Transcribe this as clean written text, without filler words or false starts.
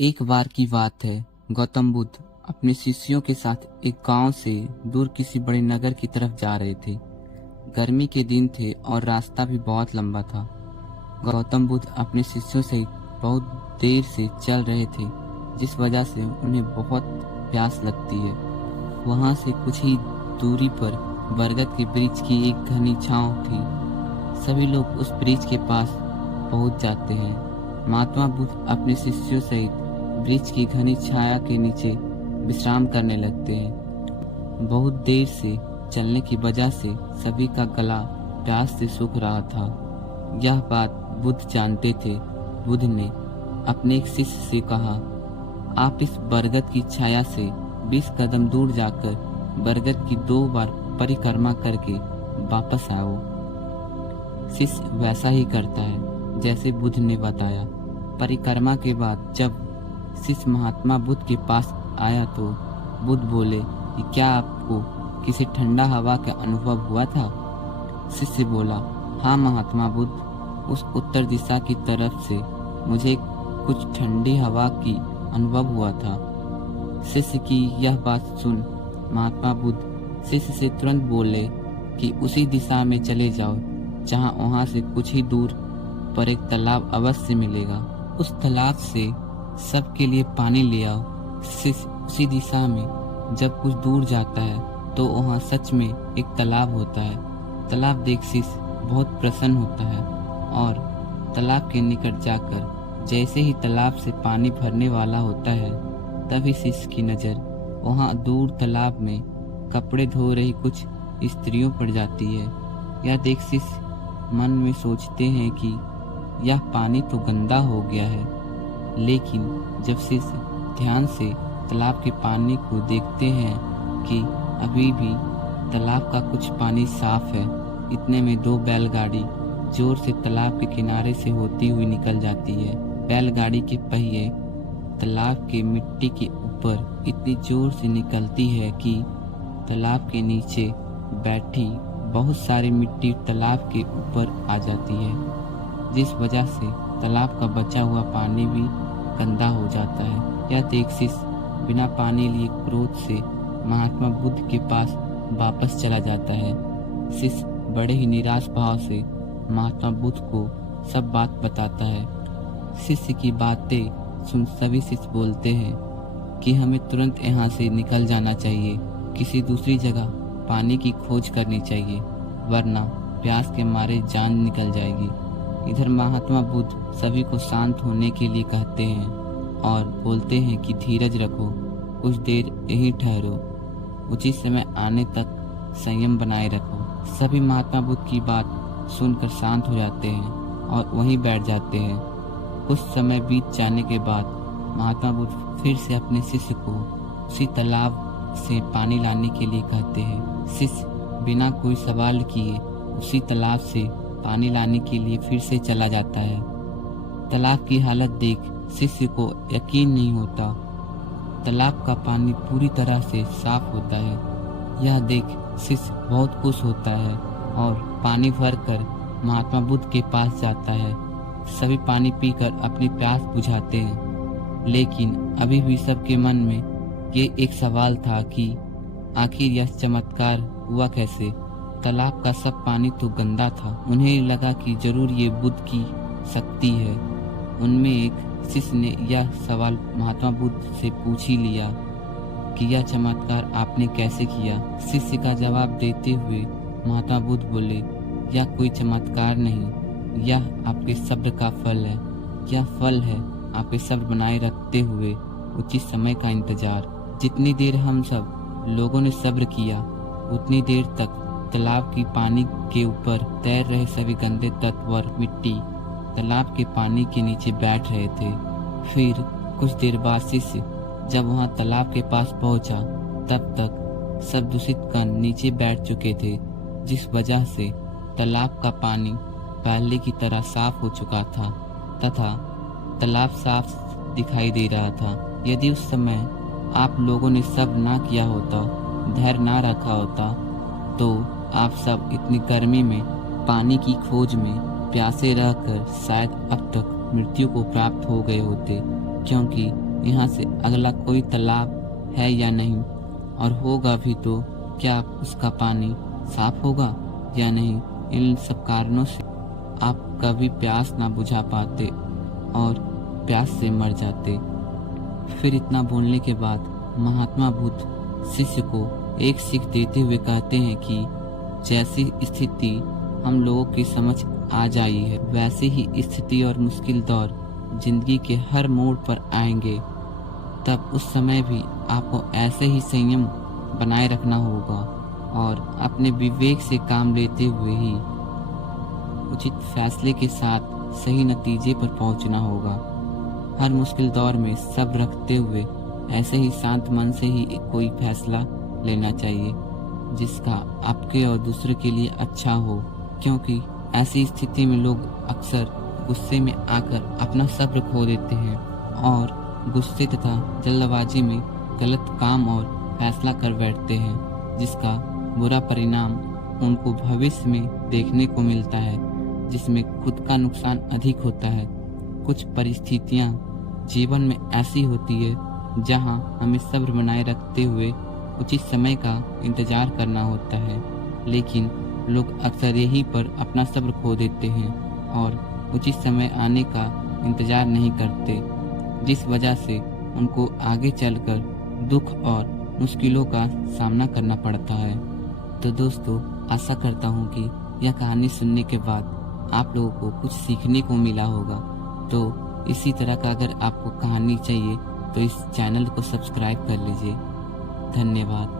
एक बार की बात है। गौतम बुद्ध अपने शिष्यों के साथ एक गांव से दूर किसी बड़े नगर की तरफ जा रहे थे। गर्मी के दिन थे और रास्ता भी बहुत लंबा था। गौतम बुद्ध अपने शिष्यों से बहुत देर से चल रहे थे, जिस वजह से उन्हें बहुत प्यास लगती है। वहां से कुछ ही दूरी पर बरगद के वृक्ष की एक घनी छांव थी। सभी लोग उस वृक्ष के पास पहुंच जाते हैं। महात्मा बुद्ध अपने शिष्यों सहित वृक्ष की घनी छाया के नीचे विश्राम करने लगते हैं। बहुत देर से चलने की वजह से सभी का गला प्यास से सूख रहा था। यह बात बुद्ध जानते थे। बुद्ध ने अपने एक शिष्य से कहा, आप इस बरगद की छाया से 20 कदम दूर जाकर बरगद की 2 बार परिक्रमा करके वापस आओ। शिष्य वैसा ही करता है जैसे बुद्ध ने बताया। परिक्रमा के बाद जब शिष्य महात्मा बुद्ध के पास आया तो बुद्ध बोले कि क्या आपको किसी ठंडा हवा का अनुभव हुआ था? शिष्य बोला, हाँ महात्मा बुद्ध, उस उत्तर दिशा की तरफ से मुझे कुछ ठंडी हवा की अनुभव हुआ था। शिष्य की यह बात सुन महात्मा बुद्ध शिष्य से तुरंत बोले कि उसी दिशा में चले जाओ, जहाँ वहाँ से कुछ ही दूर पर एक तालाब अवश्य मिलेगा। उस तालाब से सबके लिए पानी ले आओ। शिष्य उसी दिशा में जब कुछ दूर जाता है तो वहाँ सच में एक तालाब होता है। तालाब देख शिष्य बहुत प्रसन्न होता है और तालाब के निकट जाकर जैसे ही तालाब से पानी भरने वाला होता है, तभी शिष्य की नज़र वहाँ दूर तालाब में कपड़े धो रही कुछ स्त्रियों पर जाती है। यह देख शिष्य मन में सोचते हैं कि यह पानी तो गंदा हो गया है। लेकिन जब शिष्य ध्यान से तालाब के पानी को देखते हैं कि अभी भी तालाब का कुछ पानी साफ है, इतने में 2 बैलगाड़ी जोर से तालाब के किनारे से होती हुई निकल जाती है। बैलगाड़ी के पहिए तालाब के मिट्टी के ऊपर इतनी जोर से निकलती है कि तालाब के नीचे बैठी बहुत सारी मिट्टी तालाब के ऊपर आ जाती है, जिस वजह से तालाब का बचा हुआ पानी भी गंदा हो जाता है। यह देख शिष्य बिना पानी लिए क्रोध से महात्मा बुद्ध के पास वापस चला जाता है। शिष्य बड़े ही निराश भाव से महात्मा बुद्ध को सब बात बताता है। शिष्य की बातें सुन सभी शिष्य बोलते हैं कि हमें तुरंत यहाँ से निकल जाना चाहिए, किसी दूसरी जगह पानी की खोज करनी चाहिए, वरना प्यास के मारे जान निकल जाएगी। इधर महात्मा बुद्ध सभी को शांत होने के लिए कहते हैं और बोलते हैं कि धीरज रखो, कुछ देर यहीं ठहरो, उचित समय आने तक संयम बनाए रखो। सभी महात्मा बुद्ध की बात सुनकर शांत हो जाते हैं और वहीं बैठ जाते हैं। कुछ समय बीत जाने के बाद महात्मा बुद्ध फिर से अपने शिष्य को उसी तालाब से पानी लाने के लिए कहते हैं। शिष्य बिना कोई सवाल किए उसी तालाब से पानी लाने के लिए फिर से चला जाता है। तालाब की हालत देख शिष्य को यकीन नहीं होता। तालाब का पानी पूरी तरह से साफ होता है। यह देख शिष्य बहुत खुश होता है और पानी भरकर महात्मा बुद्ध के पास जाता है। सभी पानी पीकर अपनी प्यास बुझाते हैं, लेकिन अभी भी सबके मन में ये एक सवाल था कि आखिर यह चमत्कार हुआ कैसे? तालाब का सब पानी तो गंदा था। उन्हें लगा कि जरूर ये बुद्ध की शक्ति है। उनमें एक शिष्य ने यह सवाल महात्मा बुद्ध से पूछ ही लिया कि यह चमत्कार आपने कैसे किया? शिष्य का जवाब देते हुए महात्मा बुद्ध बोले, यह कोई चमत्कार नहीं, यह आपके सब्र का फल है। यह फल है आपके सब्र बनाए रखते हुए उचित समय का इंतजार। जितनी देर हम सब लोगों ने सब्र किया, उतनी देर तक तालाब की पानी के ऊपर तैर रहे सभी गंदे तत्व और मिट्टी तालाब के पानी के नीचे बैठ रहे थे। फिर कुछ देर बाद शिष्य जब वहां तालाब के पास पहुंचा, तब तक सब दूषित कण नीचे बैठ चुके थे, जिस वजह से तालाब का पानी पहले की तरह साफ हो चुका था तथा तालाब साफ दिखाई दे रहा था। यदि उस समय आप लोगों ने सब ना किया होता, धैर्य ना रखा होता, तो आप सब इतनी गर्मी में पानी की खोज में प्यासे रहकर शायद अब तक मृत्यु को प्राप्त हो गए होते, क्योंकि यहाँ से अगला कोई तालाब है या नहीं, और होगा भी तो क्या उसका पानी साफ होगा या नहीं। इन सब कारणों से आप कभी प्यास ना बुझा पाते और प्यास से मर जाते। फिर इतना बोलने के बाद महात्मा बुद्ध शिष्य को एक सीख देते हुए कहते हैं कि जैसी स्थिति हम लोगों की समझ आ जाई है, वैसे ही स्थिति और मुश्किल दौर जिंदगी के हर मोड़ पर आएंगे। तब उस समय भी आपको ऐसे ही संयम बनाए रखना होगा और अपने विवेक से काम लेते हुए ही उचित फैसले के साथ सही नतीजे पर पहुंचना होगा। हर मुश्किल दौर में सब्र रखते हुए ऐसे ही शांत मन से ही कोई फैसला लेना चाहिए जिसका आपके और दूसरे के लिए अच्छा हो, क्योंकि ऐसी स्थिति में लोग अक्सर गुस्से में आकर अपना सब्र खो देते हैं और गुस्से तथा जल्दबाजी में गलत काम और फैसला कर बैठते हैं, जिसका बुरा परिणाम उनको भविष्य में देखने को मिलता है, जिसमें खुद का नुकसान अधिक होता है। कुछ परिस्थितियां जीवन में ऐसी होती है जहां हमें सब्र बनाए रखते हुए उचित समय का इंतजार करना होता है, लेकिन लोग अक्सर यहीं पर अपना सब्र खो देते हैं और उचित समय आने का इंतजार नहीं करते, जिस वजह से उनको आगे चलकर दुख और मुश्किलों का सामना करना पड़ता है। तो दोस्तों, आशा करता हूँ कि यह कहानी सुनने के बाद आप लोगों को कुछ सीखने को मिला होगा। तो इसी तरह का अगर आपको कहानी चाहिए तो इस चैनल को सब्सक्राइब कर लीजिए। धन्यवाद।